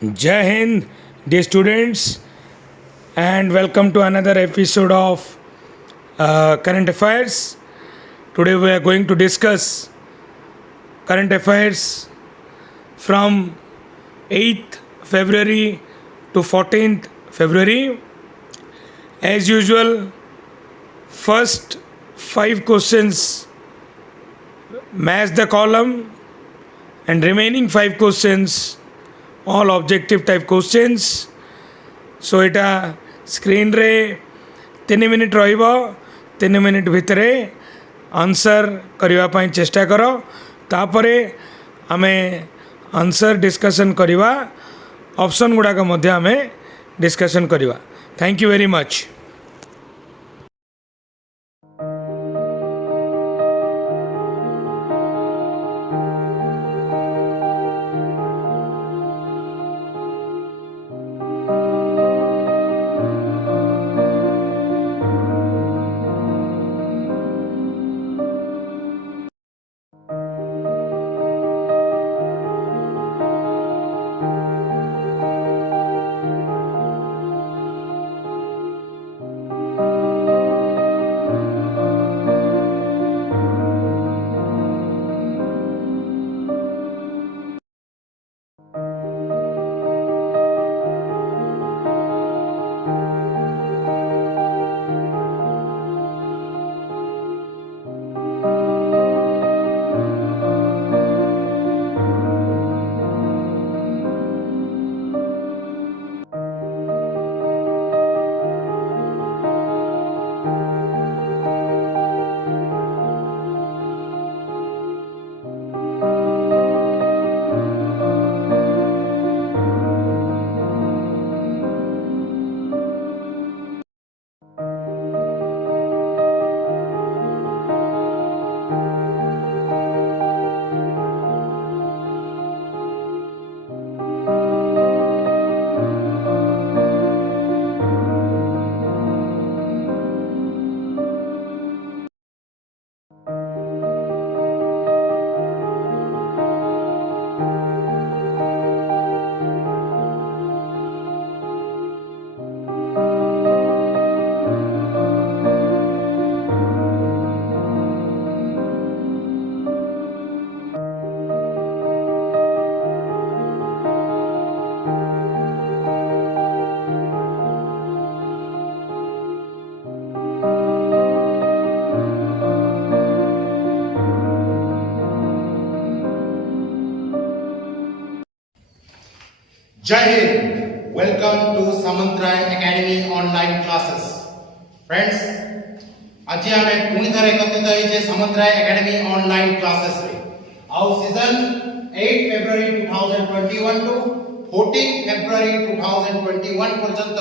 Jai Hind, dear students, and welcome to another episode of Current Affairs. Today we are going to discuss current affairs from 8th February to 14th February. As usual, first 5 questions match the column, and remaining 5 questions all objective type questions. So ଏଟା ସ୍କ୍ରିନ୍ରେ 3 minute ରହିବ। 3 minute ଭିତରେ answer କରିବା ପାଇଁ ଚେଷ୍ଟା କର। ତାପରେ ଆମେ answer discussion କରିବା, ଅପସନ୍ ଗୁଡ଼ାକ ମଧ୍ୟ ଆମେ ଡିସ୍କସନ୍ କରିବା। Thank you very much. Jai Hind, welcome to Samantrai Academy online classes. Friends, आज आमे पुणी थरे एकत्रित होइछे समंतराय एकेडमी ऑनलाइन क्लासेस रे। आउ सीजन 8 फरवरी 2021 टू 14 फरवरी 2021 पर्यंत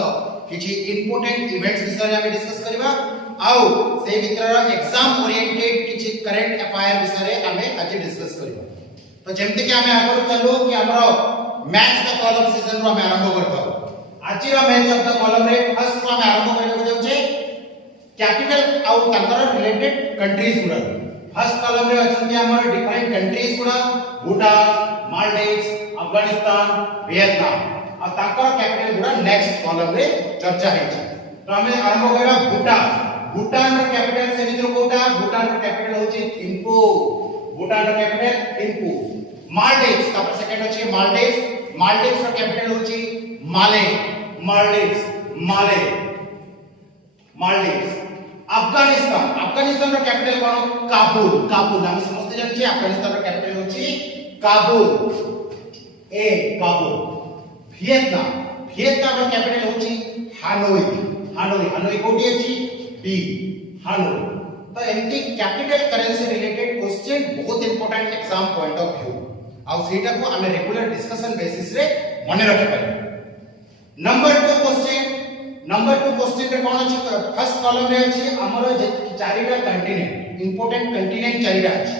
किछि इंपोर्टेंट इवेंट्स विषय आमे डिस्कस करबा। आउ से भितर एग्जाम ओरिएंटेड किछि करंट अफेयर विषय आमे आज डिस्कस करबा। तो जेमति कि आमे आगु चलो कि हमरो मैच द कॉलम सीजन रो आमे आरंभ करतो। आज रो मैच ऑफ द कॉलम रे फर्स्ट रो आमे आरंभ करबा जाउछे कैपिटल आउ तंकर रिलेटेड कंट्रीज गुडा। फर्स्ट कॉलम रे अछंती हमर डिफरेंट कंट्रीज गुडा भूटान, मालदीव्स, अफगानिस्तान, वियतनाम आ तंकर कैपिटल गुडा नेक्स्ट कॉलम रे चर्चा हेछि। तो हमें आरंभ करबा भूटान। भूटान रो कैपिटल से मित्र कोटा भूटान रो कैपिटल होछि थिम्पू। भूटान रो कैपिटल थिम्पू। मालदीव्स तापर सेकंड होछि मालदीव्स। मालदीव्स रो कैपिटल होछि माले। मालदीव्स माले मालदीव्स। अफगानिस्तान अफगानिस्तान रो कैपिटल कोन काबुल। काबुल हम समझते जानि अफगानिस्तान रो कैपिटल होछि काबुल। ए काबुल। वियतनाम वियतनाम रो कैपिटल होछि हानोई। हानोई हानोई कोठी अछि बी हानोई। तो एमटी कैपिटल करेंसी रिलेटेड क्वेश्चन बहुत important exam point of view आ सेटा को हमें रेगुलर डिस्कशन बेसिस रे मने रखे पाए। नंबर 2 क्वेश्चन रे कोन अछि फर्स्ट कॉलम रे अछि हमरो चारिटा कंटिनेंट इंपोर्टेंट कंटिनेंट चारिटा अछि।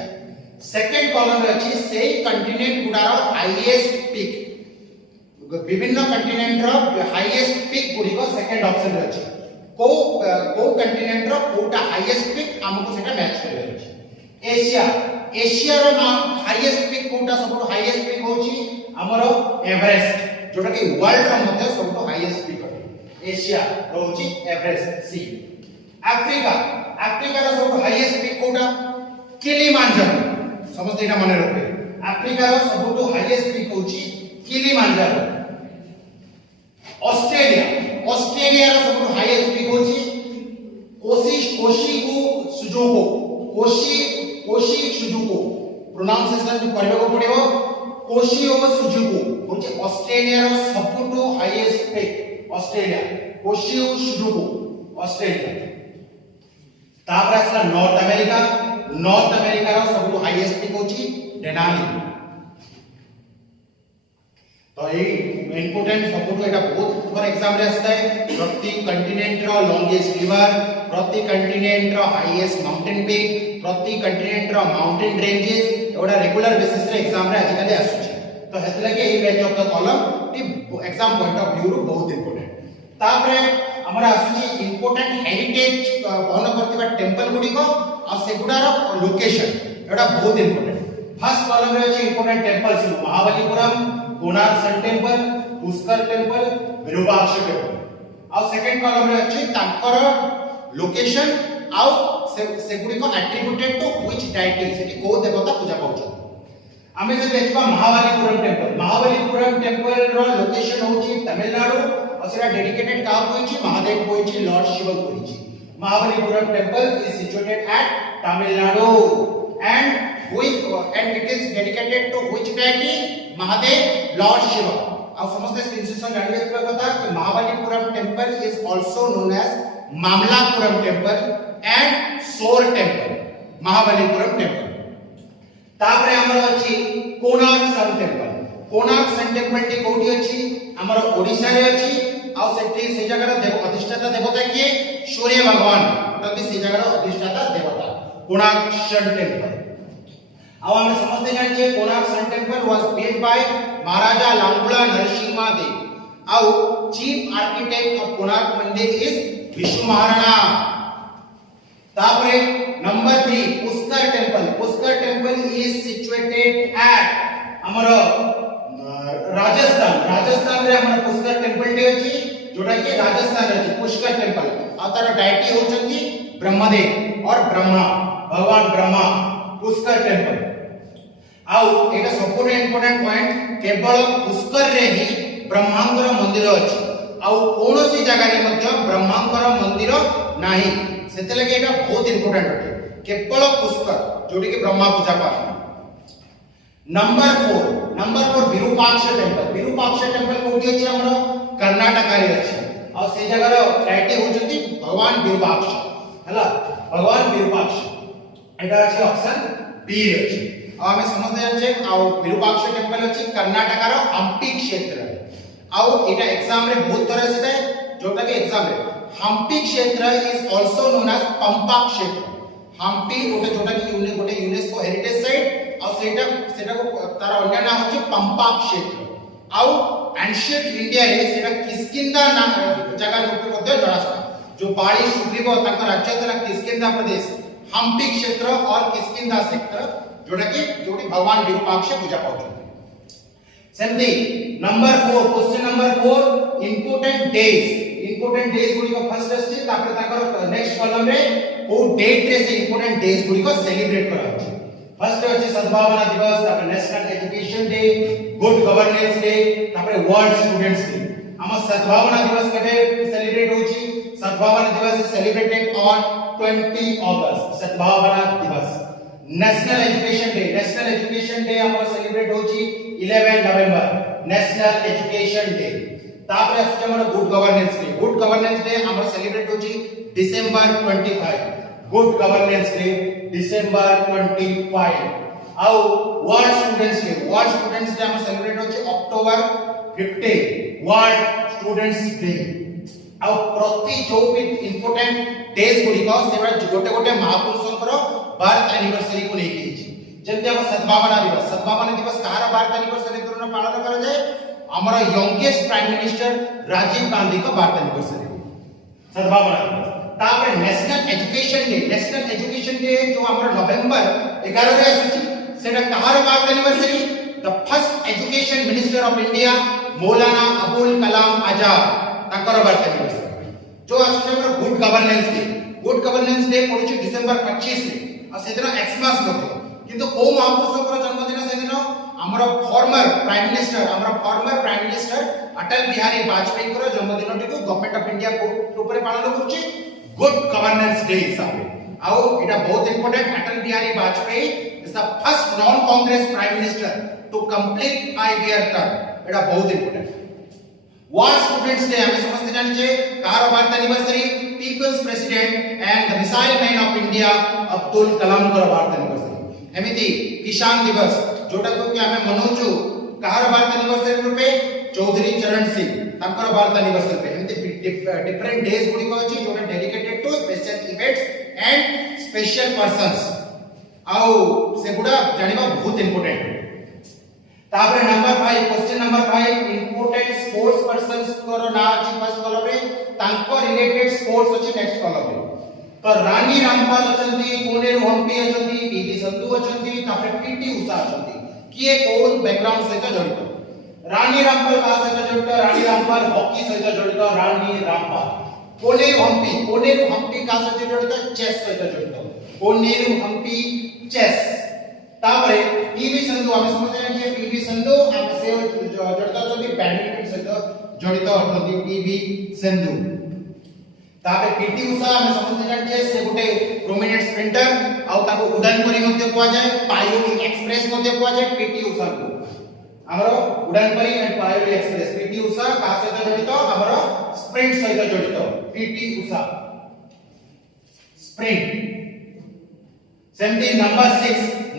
सेकंड कॉलम रे अछि सेही कंटिनेंट गुडारो हाईएस्ट पीक विभिन्न कंटिनेंट रो हाईएस्ट पीक गुडी को सेकंड ऑप्शन रे अछि। को कंटिनेंट रो कोटा हाईएस्ट पीक हमको सेटा मैच करे अछि। एशिया एशिया रो नाम हाईएस्ट पीक कोटा सब हाईएस्ट पीक होछि हमरो एवरेस्ट। जोटा कि वर्ल्ड रो मध्ये सबटो हाईएस्ट पीक अटे एशिया रोची एवरेस्ट सी अफ्रीका रो सबटो हाईएस्ट पीक कोटा किलिमांजारो समझते एटा माने रखे अफ्रीका रो सबटो हाईएस्ट पीक होची किलिमांजारो ऑस्ट्रेलिया रो सबटो हाईएस्ट पीक होची कोशी सुजुको प्रोनाउंसिएशन करबा को पड़िबो कोशी और सुजुको होचे ऑस्ट्रेलिया रो सबटो हाईएस्ट पीक ऑस्ट्रेलिया कोशी और सुजुको ऑस्ट्रेलिया तापर असला नॉर्थ अमेरिका रो सबटो हाईएस्ट पीक होची डेनाली तो ये इंपोर्टेंट सबटो एटा बहुत फॉर एग्जाम रे आस्ता है प्रति कंटिनेंट रो लॉन्गेस्ट रिवर प्रति कंटिनेंट रो हाईएस्ट माउंटेन पीक प्रति कंटिनेंट रो माउंटेन रेंजेस एवडा रेगुलर बेसिस रे एग्जाम रे आजिकाली आसुची तो हेतला के ए मैच ऑफ द कॉलम टी एग्जाम पॉइंट ऑफ व्यू रो बहुत इंपोर्टेंट तापरे हमरा आसुची इंपोर्टेंट हेरिटेज बहन करतिबा टेंपल गुडी को आ सेगुडा रो लोकेशन एवडा बहुत इंपोर्टेंट फर्स्ट कॉलम रे अछि important temples Mahabalipuram Konark sun temple Pushkar temple Virupaksha temple आ सेकंड कॉलम रे अछि तांकर लोकेशन आउ सेगुडी को एट्रिब्यूटेड टू व्हिच डायटी सेठी को देवता पूजा पाउछ आमे जे देखबा महाबलीपुरम टेंपल रो लोकेशन होची तमिलनाडु और सेटा डेडिकेटेड का होईची महादेव होईची लॉर्ड शिव होईची Mahabalipuram temple is situated at Tamil Nadu and it is dedicated to which deity Mahadev lord Shiva अब समझते हैं इंस्टीट्यूशन जानिए तो पता कि Mahabalipuram temple is also known as Mamallapuram temple and shore temple Mahabalipuram temple तापरे हमर अछि कोणार्क सन टेंपल टी कोठी अछि हमर ओडिसा रे अछि आ सेठी से जगह देव अधिष्ठाता देवता किए सूर्य भगवान तति से जगह अधिष्ठाता देवता कोणार्क सन टेंपल अब हम समझते जान जे Konark sun temple was built by महाराजा लांगुला नरसिम्हा देव आउ चीफ आर्किटेक्ट ऑफ कोणार्क मंदिर इज विष्णु महाराणा तापरे number 3 Pushkar temple is situated eight हमर राजस्थान रे हमर पुष्कर टेंपल टे अछि जोटा कि राजस्थान रे अछि पुष्कर टेंपल आ तार डायटी होचंती ब्रह्मदेव और ब्रह्मा भगवान ब्रह्मा पुष्कर टेंपल आउ एटा सबसे इंपोर्टेंट पॉइंट केवल पुष्कर रे ही ब्रह्मांकर मंदिर अछि आउ कोनोसी जगह रे मध्य ब्रह्मांकर मंदिर नाही सेते लगे एटा बहुत इंपोर्टेंट अटे केवल पुष्कर जोटी के ब्रह्मा पूजा पाए नंबर 4 विरूपाक्ष टेंपल कोठी अछि हमरो कर्नाटक रे अछि आ से जगह रो टाइटल होचंती भगवान विरूपाक्ष हला भगवान विरूपाक्ष एटा अछि ऑप्शन बी रे अछि आ हमें समझते जाचे आ विरूपाक्ष टेंपल अछि कर्नाटक रो हम्पी क्षेत्र आउ एटा एग्जाम रे बहुत तरह से है जोटा के एग्जाम रे हम्पी क्षेत्र इज आल्सो नोन एज पंपा क्षेत्र हम्पी गोटे जोटा कि गोटे यूनेस्को हेरिटेज साइट आ सेटा को तार अन्य नाम होची पंपा क्षेत्र आउ एंशिएंट इंडिया रे सेटा किष्किंधा नाम जगह रूप मध्ये जणासा जो बाली सुग्रीव तांका राज्य तला किष्किंधा प्रदेश हम्पी क्षेत्र और किष्किंधा क्षेत्र जोटा कि जोटी भगवान विरूपाक्ष पूजा पाउछ सेमती number 4 question number 4 important days गुडी को फर्स्ट अछि तापर ताकर नेक्स्ट कॉलम रे को डेट रे से इंपोर्टेंट डेज गुडी को सेलिब्रेट करा अछि फर्स्ट अछि सद्भावना दिवस तापर national education day good governance day तापर वर्ल्ड स्टूडेंट्स डे हम सद्भावना दिवस कबे सेलिब्रेट होछि सद्भावना दिवस इज सेलिब्रेटेड ऑन 20 अगस्त Sadbhavana Diwas national education day हम सेलिब्रेट होछि 11 नवंबर नेशनल एजुकेशन डे तापर अछि हमर गुड गवर्नेंस डे हम सेलिब्रेट होछि December 25 good governance day December 25 आउ वर्ल्ड स्टूडेंट्स डे हम सेलिब्रेट होछि अक्टोबर 15 वर्ल्ड स्टूडेंट्स डे आउ प्रति जो भी इंपोर्टेंट डेज गुडी को सेवा गोटे महापुरुषंकर बर्थ एनिवर्सरी को लेके छी जेते हम सद्भावना दिवस कार बर्थ एनिवर्सरी तरह पालन करा जाए हमारा youngest prime minister Rajiv Gandhi का बर्थ एनिवर्सरी सद्भावना दिवस तापर नेशनल एजुकेशन डे जो हमारा नवंबर 11 रे अछि सेटा कहार birth anniversary the first education minister of India Maulana Abul Kalam Azad Takar birthday anniversary जो आछे हमर गुड गवर्नेंस डे पड़ुछि डिसेंबर 25 रे आ सेदिन एक्समास मते किंतु ओ महापुरुषकर जन्मदिन सेदिन हमर फॉर्मर प्राइम मिनिस्टर अटल बिहारी वाजपेयी कर जन्मदिन टिको गवर्नमेंट ऑफ इंडिया को ऊपर पालन करूछि गुड गवर्नेंस डे हिसाब आउ एटा बहुत important Atal Bihari Vajpayee is the first non Congress prime minister to complete 5 year term एटा बहुत इंपोर्टेंट वर्ल्ड स्टूडेंट्स डे हमें समझते जानि छे कार birth anniversary people's president and the missile man of India Abdul Kalam कर बर्थ एनिवर्सरी एमिति किसान दिवस जोटा को कि हमें मनोचु कार बर्थ एनिवर्सरी रूपे चौधरी चरण सिंह ताकर बर्थ एनिवर्सरी पे एमिति डिफरेंट डेज गुडी को अछि जोटा dedicated to special events and special persons आउ सेगुडा जानिबा बहुत इंपोर्टेंट तापर number 5 question number 5 important sports persons करो ना अछि फर्स्ट कॉलम रे तांको रिलेटेड स्पोर्ट्स अछि नेक्स्ट कॉलम रे तो रानी रामपाल अछंती कोनेरु हम्पी अछंती पीवी संधू अछंती तापर पीटी उषा अछंती किए कोन बैकग्राउंड सहित जड़ित रानी रामपाल का सहित जड़ित रानी रामपाल हॉकी सहित जड़ित रानी रामपाल कोनेरु हम्पी का सहित जड़ित चेस सहित जड़ित कोनेरु हम्पी चेस तापरे पीवी संधू हम समझते हैं कि पीवी संधू से जड़ित अछंती बैडमिंटन सहित जड़ित अछंती पीवी संधू तापरे पीटी उषा हम समझते हैं कि से गोटे प्रोमिनेंट स्प्रिंटर आउ ताको उड़ान परी मध्ये कोआ जाय पायोली एक्सप्रेस मध्ये कोआ जाय पीटी उषा को हमरो उड़ान परी and Payyoli express PT Usha का सहित जड़ित हमरो स्प्रिंट सहित जड़ित पीटी उषा स्प्रिंट सेमती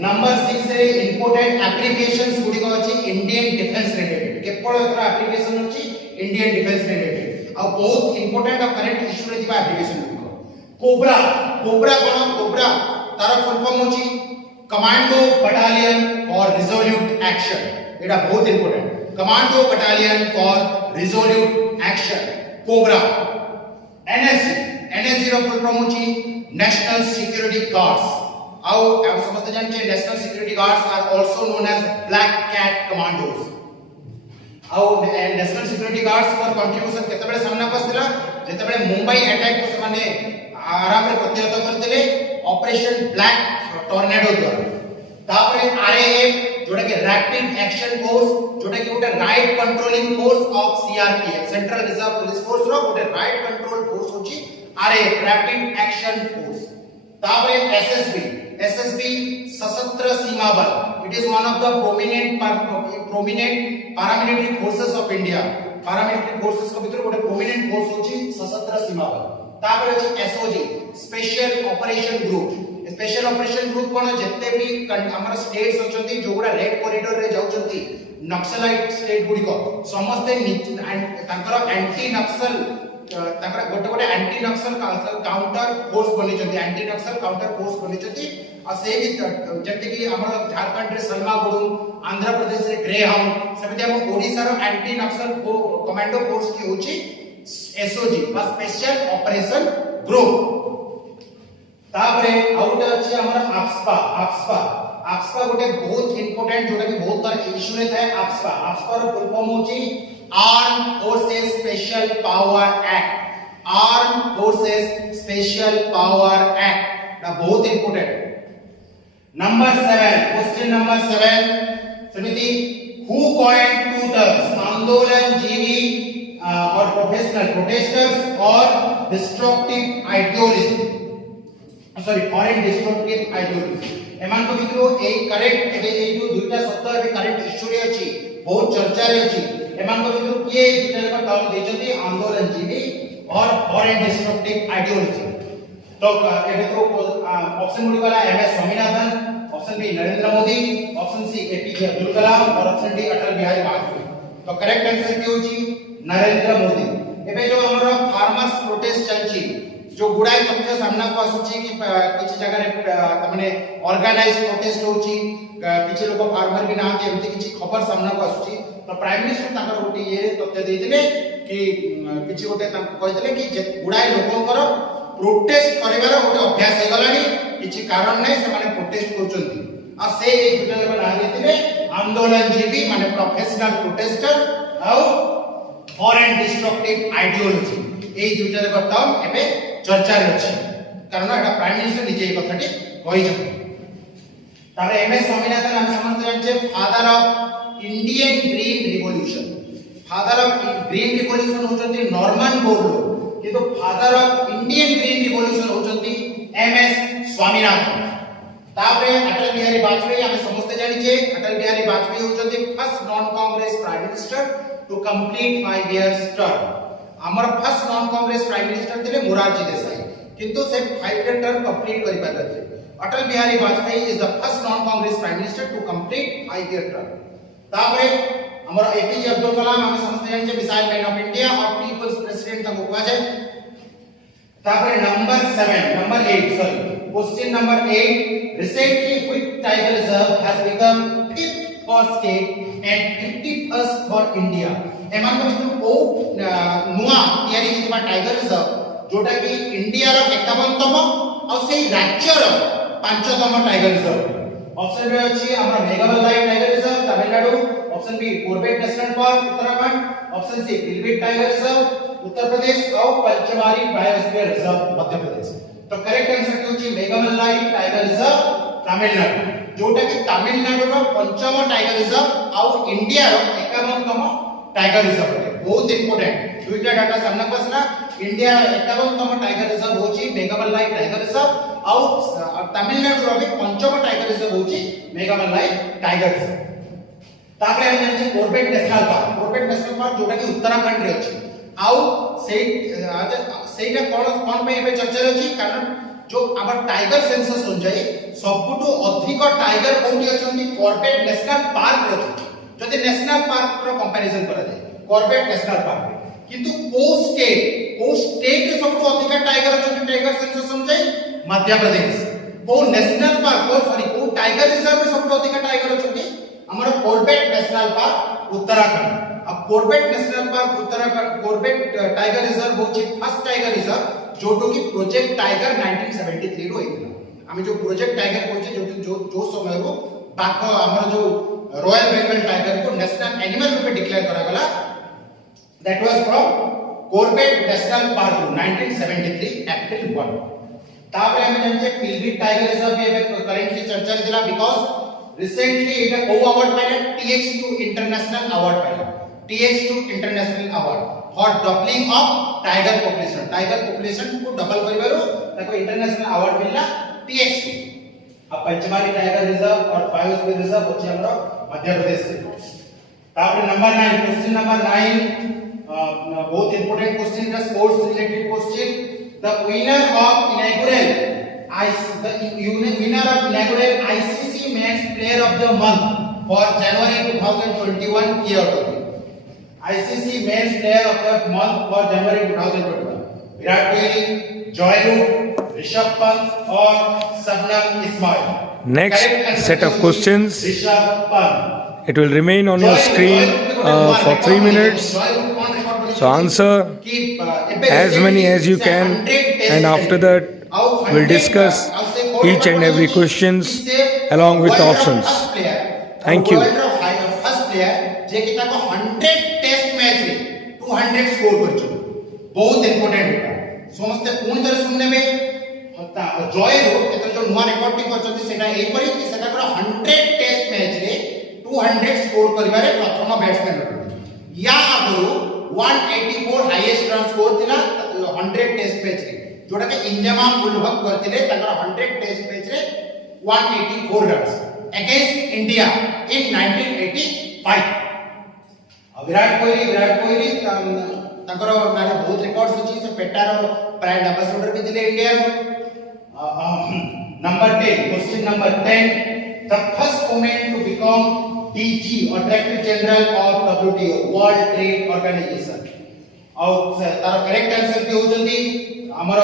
नंबर 6 रे इंपोर्टेंट एप्लीकेशंस गुडी को अछि इंडियन डिफेंस रिलेटेड केवल एकर एप्लीकेशन अछि इंडियन डिफेंस रिलेटेड आ बहुत इंपोर्टेंट और करंट इशू रे दिबा एप्लीकेशन कोबरा कोबरा तार फुल फॉर्म अछि commando battalion for resolute action एटा बहुत important commando battalion for resolute action COBRA NSG रो फुल फॉर्म अछि नेशनल सिक्योरिटी गार्ड्स आउ हम समझते जानछे national security guards are also known as black cat commandos आउ नेशनल सिक्योरिटी गार्ड्स पर कंट्रीब्यूशन केतबेले सामना पस्तिला जेतबेले मुंबई अटैक को माने आराम रे प्रतिहत करथिले ऑपरेशन ब्लैक टॉर्नेडो द्वारा तापरे आरएएफ जोटा के रैपिड एक्शन फोर्स जोटा के गोटे riot controlling force of CRPF central reserve police force रो गोटे राइट कंट्रोल फोर्स होची आरएएफ रैपिड एक्शन फोर्स तापरे SSB Sashastra Seema Bal it is one of the prominent paramilitary forces of India paramilitary forces को भीतर गोटे प्रोमिनेंट फोर्स होची सशस्त्र सीमा बल तापर अछि एसओजी स्पेशल ऑपरेशन ग्रुप कोन जत्ते भी हमर स्टेट्स अछंती जोगुडा रेड कॉरिडोर रे जाउछंती नक्सलाइट स्टेट गुडी को समस्त तांकर एंटी नक्सल तांकर गोटे एंटी नक्सल काउंटर फोर्स बनिचंती आ से भी जत्ते कि हमर झारखंड रे सलमा गुडुम आंध्र प्रदेश रे ग्रे हाउंड सेमति हम ओडिसा रो एंटी नक्सल कमांडो फोर्स की होची एसओजी बा स्पेशल ऑपरेशन ग्रुप तापरे आउट अछि हमर आप्सपा गोटे बहुत इंपोर्टेंट जोटा कि बहुत तरह इशू रे थाए आप्सपा रो फुल फॉर्म होची arm forces special power act दा बहुत इंपोर्टेंट नंबर 7 क्वेश्चन नंबर 7 समिति हु कॉइन्ड टू टर्म्स आंदोलन जीवी और प्रोटेस्टर्स और destructive ideology foreign destructive ideology एमान को मित्रो ए करेक्ट एबे ए जो दुईटा शब्द एबे करेक्ट इशू रे अछि बहुत चर्चा रे अछि एमान को मित्रो के दुईटा का टर्म देचंती आंदोलन जीवी और फॉरेन डिस्ट्रक्टिव आइडियोलॉजी तो एबे तो ऑप्शन गुडी वाला MS Swaminathan option B Narendra Modi option C APJ Abdul Kalam और ऑप्शन डी अटल बिहारी वाजपेयी तो करेक्ट आंसर की होची नरेंद्र मोदी एबे जो हमरो फार्मर्स प्रोटेस्ट चलची जो गुडाई तथ्य सामना को आसुची कि किछि जगह रे माने ऑर्गेनाइज प्रोटेस्ट होची किछि लोक फार्मर भी ना के एमति किछि खबर सामना को आसुची तो प्राइम मिनिस्टर ताकर गोटी ये तथ्य देथिले कि किछि गोटे कहथिले कि गुडाई लोकंकर प्रोटेस्ट करिवार गोटे अभ्यास हे गलानी किछि कारण नै से माने प्रोटेस्ट करचंती आ से एक दुटा लोक ना देथिले आंदोलन जीवी माने प्रोफेशनल प्रोटेस्टर ଆଉ फॉरेन डिस्ट्रक्टिव आइडियोलॉजी এই দুইটা যাক টার্ম এবে চর্চারে আছে কারণ এটা প্রাইম মিনিস্টার নিজে এই কথাটি কইছেন তারপরে এমএস স্বামীনাথন আমি সমস্ত জানছে father of Indian green revolution father of green revolution হচ্ছেন নরমান বোরলো কিন্তু father of Indian green revolution হচ্ছেন এমএস স্বামীনাথন তারপরে অটল বিহারী বাজপেয়ী আমি সমস্ত জানিছে অটল বিহারী বাজপেয়ী হচ্ছেন first non Congress prime minister to complete 5 years term amar first non congress prime minister thile morarji desai kintu se 5 year term complete kari parate atal bihari vajpayee is the first non congress prime minister to complete 5 year term tapore amar apj abdul kalam ame samaste janiche missile man of india or people's president ta koha jay tapore number 8 sorry question number 8 recently which tiger reserve has become fifth for state and 51st for India एमान को बितु ओ नुआ तयारी हितबा tiger reserve जोटा कि India रो 51तम और सेही राज्य रो 5तम टाइगर रिजर्व ऑप्शन रे अछि हमरा Meghalaya tiger reserve Tamil Nadu option B Corbett national park Uttarakhand option C Pilibhit tiger reserve Uttar Pradesh और पंचमारी बायोस्फीयर रिजर्व मध्य प्रदेश तो करेक्ट आंसर कि अछि मेघालय टाइगर रिजर्व तमिलनाडु जोटा कि तमिलनाडु रो पंचम टाइगर रिजर्व और इंडिया रो 51तम टाइगर रिजर्व बहुत इंपोर्टेंट दुईटा डाटा सामने पसला इंडिया 51तम टाइगर रिजर्व होची मेघालय टाइगर रिजर्व और तमिलनाडु रो भी पंचम टाइगर रिजर्व होची मेघालय टाइगर रिजर्व तापरे हम जानि कॉर्बेट नेशनल पार्क जोटा कि उत्तराखंड रे अछि आउ सेटा कोन पे एबे चर्चा रे अछि कारण जो आवर टाइगर सेंसस अनुसार सबुटु अधिक टाइगर कोठी अछंती कॉर्बेट नेशनल पार्क रे अछि जदि नेशनल पार्क रो कंपैरिजन करा जाय कॉर्बेट नेशनल पार्क किंतु को स्टेट रे सबुटु अधिक टाइगर अछंती टाइगर सेंसस अनुसार मध्य प्रदेश को नेशनल पार्क को टाइगर रिजर्व रे सबुटु अधिक टाइगर अछंती हमर कॉर्बेट नेशनल पार्क उत्तराखंड अब Corbett national park Uttarakhand Corbett tiger reserve होची फर्स्ट टाइगर रिजर्व जोटो की प्रोजेक्ट टाइगर 1973 रो होइला आमे जो प्रोजेक्ट टाइगर कोचे जो समय रो बाघ हमर जो रॉयल बेंगल टाइगर को नेशनल एनिमल रूपे डिक्लेयर करा गला that was from Corbett national park 1973 अप्रैल 1 तापरे हम जानिछे पिलबिट टाइगर रिजर्व पे करेंटली चर्चा दिला बिकॉज़ रिसेंटली एटा को award Pila TX2 international award Pila TX2 international award for doubling of tiger population को डबल करिवारो ताको इंटरनेशनल अवार्ड मिलला TX2 अब पंचमारी टाइगर रिजर्व और बायोस्फीयर रिजर्व होची हमरो मध्य प्रदेश से तापर नंबर 9 क्वेश्चन नंबर 9 बहुत इंपोर्टेंट क्वेश्चन का sports related question the winner of inaugural ICC men's player of the month for January 2021 की होती ICC men's player of the month for January 2021 Virat Kohli Joe Root Rishabh Pant और Shabnim Ismail Next set of questions. Rishabh Pant It will remain on your screen for 3 minutes. So answer as many as you can, and after that we'll discuss each and every questions along with options. Thank you. First player जे कि ताको 100 test match रे 200 score करछो बहुत important एटा समस्त पूर्ण तरह सुन नेबे Joy root एतर जो नुवा रिकॉर्ड टी करछथि सेटा एई परि कि सेटा 100 टेस्ट मैच रे 200 स्कोर करिबारे प्रथम बैट्समैन या आगु 184 हाईएस्ट रन स्कोर थिला 100 टेस्ट मैच रे जोटा के इंजमाम उल हक करथिले ताकर 100 टेस्ट मैच रे 184 runs against India in 1985 Virat Kohli ताकर माने बहुत रिकॉर्ड्स अछि से पेटार ब्रांड एम्बेसडर भी दिले India number 10 question number 10 the first woman to become DG और director general of WTO world trade organization और तार करेक्ट आंसर भी होजंदी हमर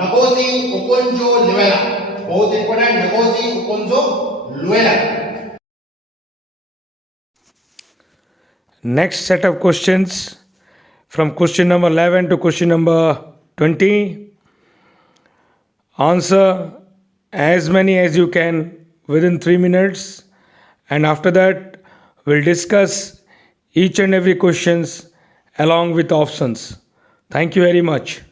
नगोजी ओकोंजो-इवेला बहुत important Ngozi Okonjo Iweala Next set of questions from question number 11 to question number 20. Answer as many as you can within 3 minutes, and after that we'll discuss each and every questions along with options. Thank you very much.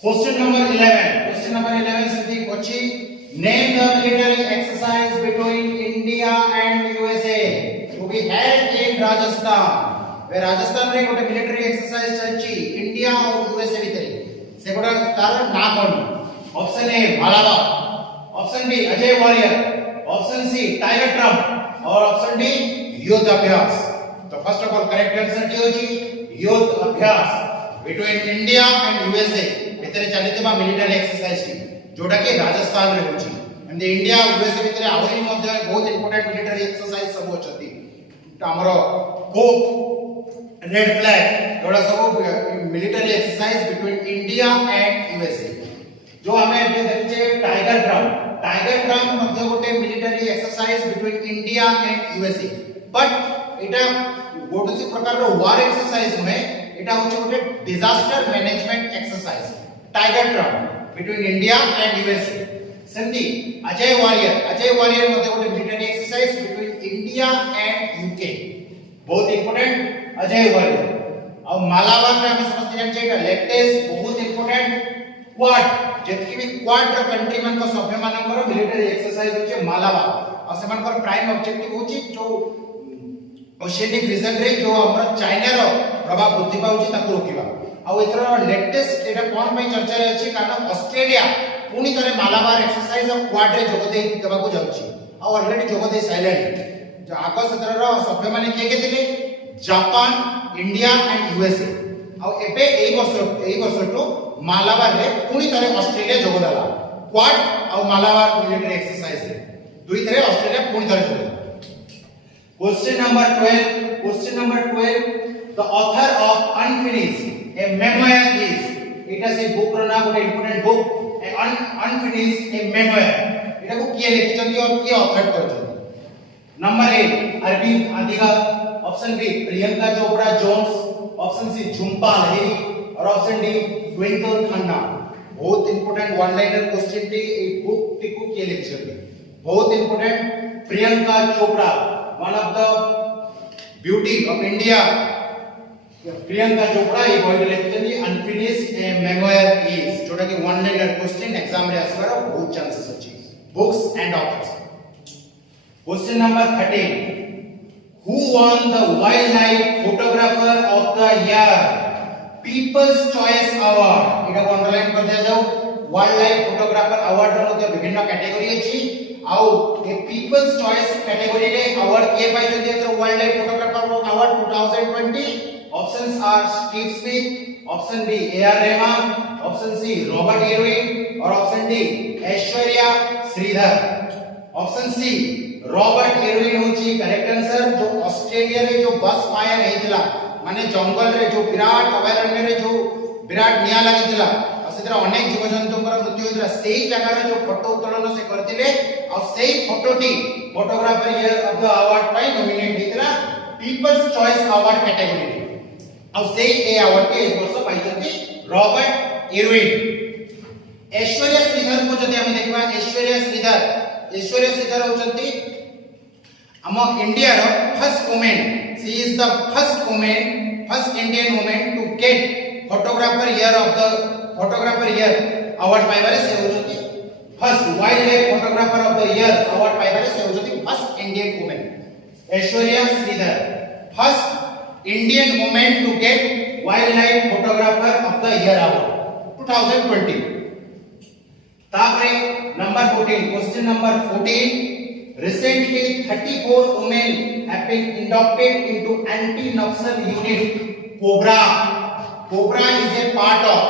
Question number 11. Question number 11 Siddiq Kochi. Name the military exercise between India and USA to be held in Rajasthan. Where Rajasthan रे गोटे military exercise चलची India और USA भितरे से गोटे तार ना कौन. Option A Malabar, Option B Ajay warrior, Option C Tiger Triumph और Option D युद्ध अभ्यास. तो first of all correct answer क्या होची युद्ध अभ्यास between India and USA भितरे चलितबा military exercise टी जोटा के राजस्थान रे होची. एंड इंडिया यूएसए भितरे आहुरी मध्ये बहुत इंपोर्टेंट मिलिटरी एक्सरसाइज सब होचती. हमरो पोप रेड फ्लैग एवडा सब military exercise between India and USA. जो हमें अभी देखछे टाइगर ड्रम मध्ये गोटे military exercise between India and USA. But एटा गोटे प्रकार रो वार एक्सरसाइज नुहे, एटा होचे गोटे disaster management exercise. Tiger drum between India and USA. सेमती अजय वारियर मध्ये गोटे military exercise between India and UK. बहुत इंपोर्टेंट अजय वारियर. अब मालाबार में हम समझते हैं कि लेटेस्ट बहुत इंपोर्टेंट क्वाड जेतकी भी क्वाड रो कंट्री मन को सभ्य मानकर मिलिटरी एक्सरसाइज होचे मालाबार. और सेमान पर प्राइम ऑब्जेक्टिव होची जो ओशियानिक रीजन रे जो हमर चाइना रो प्रभाव वृद्धि पाउची ताकू रोकिबा. आ एथरो लेटेस्ट एटा कोन में चर्चा रे अछि कारण ऑस्ट्रेलिया पुनी तरे मालाबार एक्सरसाइज और क्वाड रे जोग दे देबा को जाउची. आ ऑलरेडी जोग दे साइलेंट. जो आगो 17 रो सभ्य माने के थिले जापान इंडिया एंड यूएसए. आ एबे एई वर्ष टू मालाबार रे पुनी तरे ऑस्ट्रेलिया जोग देला. क्वाड आ मालाबार मिलिटरी एक्सरसाइज रे दुई तरे ऑस्ट्रेलिया पुनी तरे जोग. Question number 12. The author of Unfinished, a memoir is. It is a book रो ना गोटे important book. Unfinished, a memoir. एटा को किए लिखिचंती और किए ऑथर करचंती. Number A Arvind Adiga. Option B Priyanka Chopra Jones. Option C Jhumpa Lahiri और और ऑप्शन डी ट्विंकल खन्ना। बहुत इंपोर्टेंट वन लाइनर क्वेश्चन टी ए बुक टी को किए लिखछथि बहुत important. Priyanka Chopra one of the beauty of India, Priyanka Chopra ये बॉय लिखछथि अनफिनिश्ड ए मेमोयर इज, जोटा कि वन लाइनर क्वेश्चन एग्जाम रे आसबार बहुत चांसेस अछि। Books and authors. Question number 13, who won the wildlife photographer of the year people's choice award? एटा को underline कर दिया जाओ। वाइल्ड लाइफ फोटोग्राफर अवार्ड रो मध्ये विभिन्न कैटेगरी अछि आउ ए पीपल्स चॉइस कैटेगरी रे अवार्ड किए पाइ जदि एतर wild life photographer award 2020। Options are Steve Smith, option B A R Rahman, option C Robert Irwin और option D Aishwarya Sridhar. Option C Robert Irwin होची करेक्ट आंसर। जो ऑस्ट्रेलिया रे जो बस फायर हेतला माने जंगल रे जो विराट अभयारण्य रे जो विराट निया लागितला असेतर अनेक जीव जंतुंकर मृत्यु होइतला सेही जगह रे जो फोटो उत्तोलन से करथिले आ सेही फोटोटी photographer year of the award पाई नॉमिनेट हेतला पीपल्स चॉइस अवार्ड कैटेगरी आ सेही ए अवार्ड के वर्ष पाइछथि रॉबर्ट इरविन। ऐश्वर्या श्रीधर को जदि हम देखबा, ऐश्वर्या श्रीधर होचंती हम इंडिया रो first women, she is the first women, first Indian women to get photographer year award पाइबारे से होचंती first wild life photographer of the year award पाइबारे से होचंती first Indian women Aishwarya Sridhar, first Indian women to get wild life photographer of the year award 2020। तापरे number 14, question number 14, recently 34 women have been inducted into anti-Naxal unit Cobra. Cobra is a part of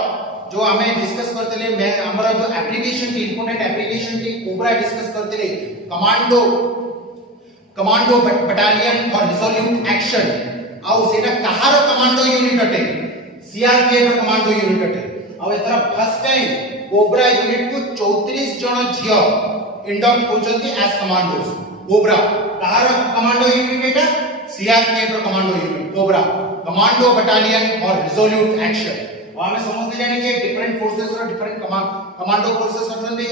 जो हमें discuss करते ले हमरा जो application टी important application टी COBRA discuss करते ले commando battalion for resolute action आउ सेटा कहार कमांडो यूनिट अटे सीआरपीएफ कमांडो यूनिट अटे आउ एतरा फर्स्ट टाइम कोबरा यूनिट को 34 जण झियो इंडक्ट होचंती एज कमांडोस। कोबरा कहार कमांडो यूनिट एटा CRPF commando unit COBRA commando battalion for resolute action. हमें समझते जाने के डिफरेंट फोर्सेस रो डिफरेंट कमांडो फोर्सेस अछंती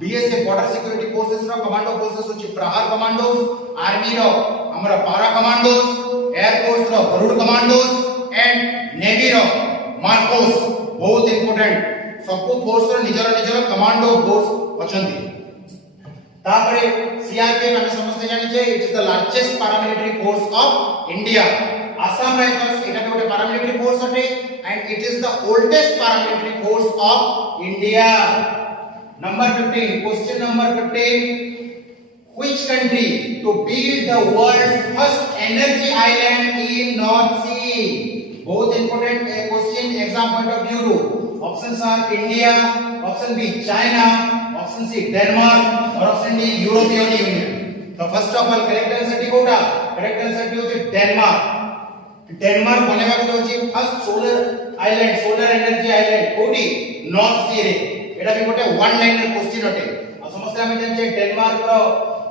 बीएसएफ बॉर्डर सिक्योरिटी फोर्सेस रो कमांडो फोर्सेस होची प्रहार कमांडोस, आर्मी रो हमरा पारा कमांडोस, एयर फोर्स रो गरुड़ कमांडोस एंड नेवी रो मार्कोस। बहुत इंपोर्टेंट सबको फोर्स रो निजर कमांडो फोर्स अछंती। तापरे सीआरपीएफ हमें समझते जाने के it is the largest paramilitary force of India. Assam rifles एटा गोटे पैरामिलिटरी फोर्स अटे and it is the oldest paramilitary force of India. Number 15, question number 15, which country to build the world's first energy island in North Sea? बहुत important question exam point of view ro options are India, option B China, option C Denmark और option D European Union. तो first of all correct answer टी कोटा correct answer टी होची Denmark. Denmark बनेबा को होची first solar island, solar energy island कोडी नॉर्थ सी रे। एटा भी गोटे वन लाइनर क्वेश्चन अटे आ समस्त हम जान जे डेनमार्क रो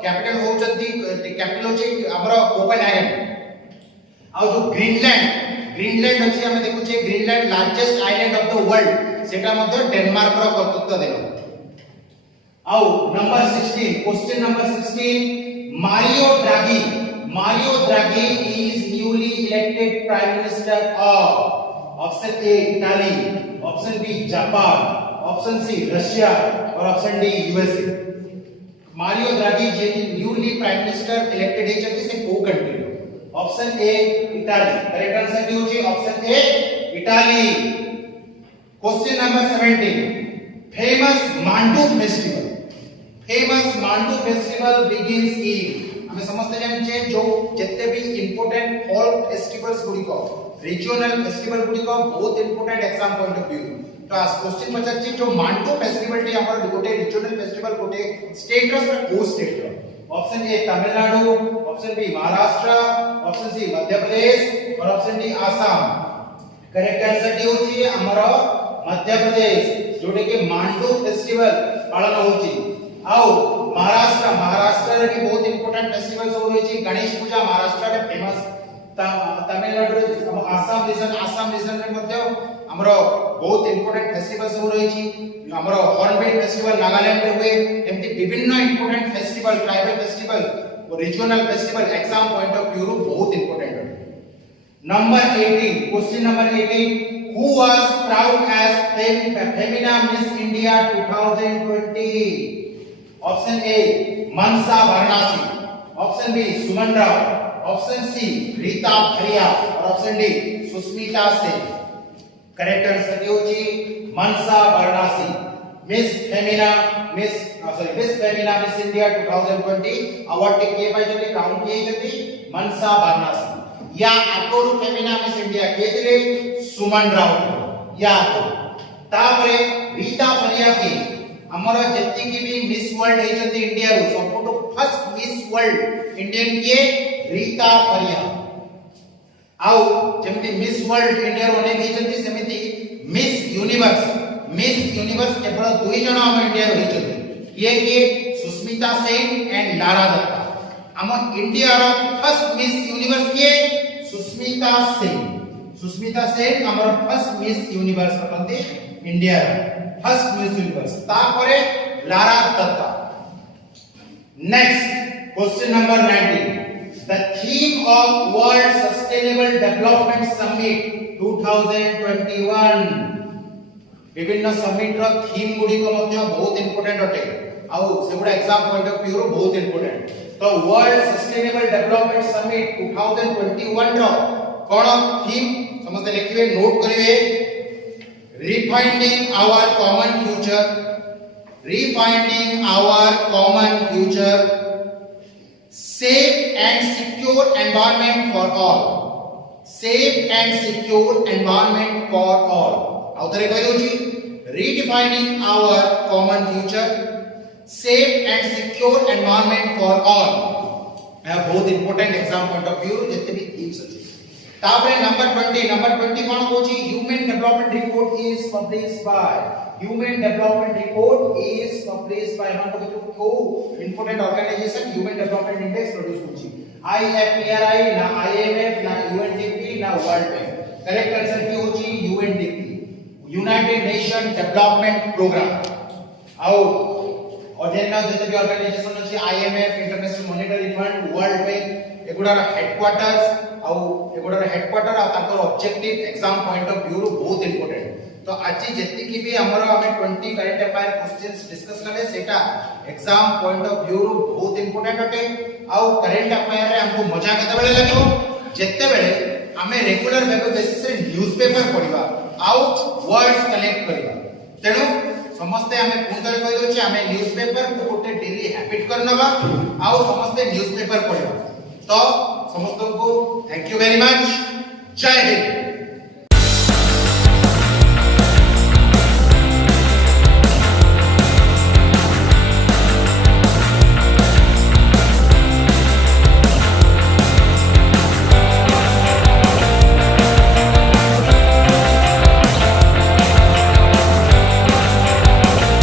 कैपिटल होचंती कैपिटल होची हमरो कोपेनहेगन। आ जो ग्रीनलैंड अछि हम देखु जे Greenland largest island of the world सेटा मध्ये डेनमार्क रो कर्तृत्व देलो। आउ number 16, question number 16, Mario Draghi is newly elected Prime Minister of option A Italy, option B Japan, option C Russia और option D USA। Mario Draghi जे newly Prime Minister elected है जति से को कंट्री रो option A Italy correct answer D होची option A Italy। Question number 17, famous Mandu festival begins in हमें समझते जान जे जो जत्ते भी इंपोर्टेंट फॉल फेस्टिवल्स गुडी को रीजनल फेस्टिवल गुडी को बहुत important exam point of view तो आज क्वेश्चन पचाची जो मांडू फेस्टिवल टी हमर गोटे रीजनल फेस्टिवल गोटे स्टेट रो को स्टेट रो option A Tamil Nadu, option B Maharashtra, option C Madhya Pradesh और option D Assam. Correct answer D होची हमर मध्य प्रदेश जोटे के मांडू फेस्टिवल पालन होची। आओ महाराष्ट्र रे भी बहुत इंपोर्टेंट फेस्टिवल सब होई छी गणेश पूजा महाराष्ट्र रे फेमस। तमिलनाडु हम आसाम रीजन रे मध्ये हमरो बहुत इंपोर्टेंट फेस्टिवल सब रही छी हमरो हॉर्नबिल फेस्टिवल नागालैंड रे हुए एमती विभिन्न important festival tribal festival regional festival exam point of view बहुत इंपोर्टेंट है। Number 18 question number 18 who was crowned as Femina Miss India 2020? Option A Manasa Varanasi, option B Suman Rao, option C Reita Faria और option D Sushmita Sen. Correct answer होची Manasa Varanasi. Miss Femina Miss India 2020 award किए पाइछथि crown किए छथि मनसा वाराणसी। या आकोरु Femina Miss India किए थिले सुमन राव या तापरे रीता फरिया की हमर जति की भी मिस वर्ल्ड है जति इंडिया रो सबटो फर्स्ट मिस वर्ल्ड इंडियन के रीता फरिया आउ जेमिति मिस वर्ल्ड इंडिया रो ने जति सेमिति मिस यूनिवर्स केवल दुई जण हम इंडिया रो जति ये के सुस्मिता सेन एंड लारा दत्ता। हम इंडिया रो फर्स्ट मिस यूनिवर्स के सुस्मिता सेन हमर फर्स्ट मिस यूनिवर्स रखते इंडिया फर्स्ट मिस यूनिवर्स तापरे Lara Dutta. Next question number 19 the theme of world sustainable development summit 2021 विभिन्न समिट रो थीम गुडी को मध्ये बहुत इंपोर्टेंट अटे आउ सेगुडा एग्जाम पॉइंट ऑफ व्यू रो बहुत इंपोर्टेंट। तो वर्ल्ड सस्टेनेबल डेवलपमेंट समिट 2021 रो कोन थीम समझते लिखिबे नोट करिवे Refinding our common future, safe and secure environment for all. आउथरे कहि दोची redefining our common future, safe and secure environment for all. यह बहुत important exam point of view जते भी थीम्स अछि। तापरे नंबर 20 कोन होची human development report is published by हम को important organisation human development index produce होची IFPRI ना IMF ना UNDP ना वर्ल्ड बैंक। करेक्ट आंसर की होची UNDP united nation development programme. आउ अन्य जते भी ऑर्गेनाइजेशन अछि IMF international monetary fund world bank एगुडार हेडक्वार्टर्स हेडक्वार्टर आ ताकर objective exam point of view बहुत इंपोर्टेंट। तो आज जति की भी हमरो हमें 20 करंट अफेयर क्वेश्चंस डिस्कस करले सेटा एग्जाम पॉइंट ऑफ व्यू बहुत इंपोर्टेंट अटे। आ करंट अफेयर रे हमको मजा केते बेले लागो जते बेले हमें रेगुलर बेसिस रे न्यूज़पेपर पढिबा आ वर्ड्स कलेक्ट करबा। तेनु समस्त हमें पुनतर कहि दोछि हमें न्यूज़पेपर को गोटे डेली हैबिट करनबा आ समस्त न्यूज़पेपर पढिबा। तो समस्त को थैंक यू वेरी मच। जय हिंद।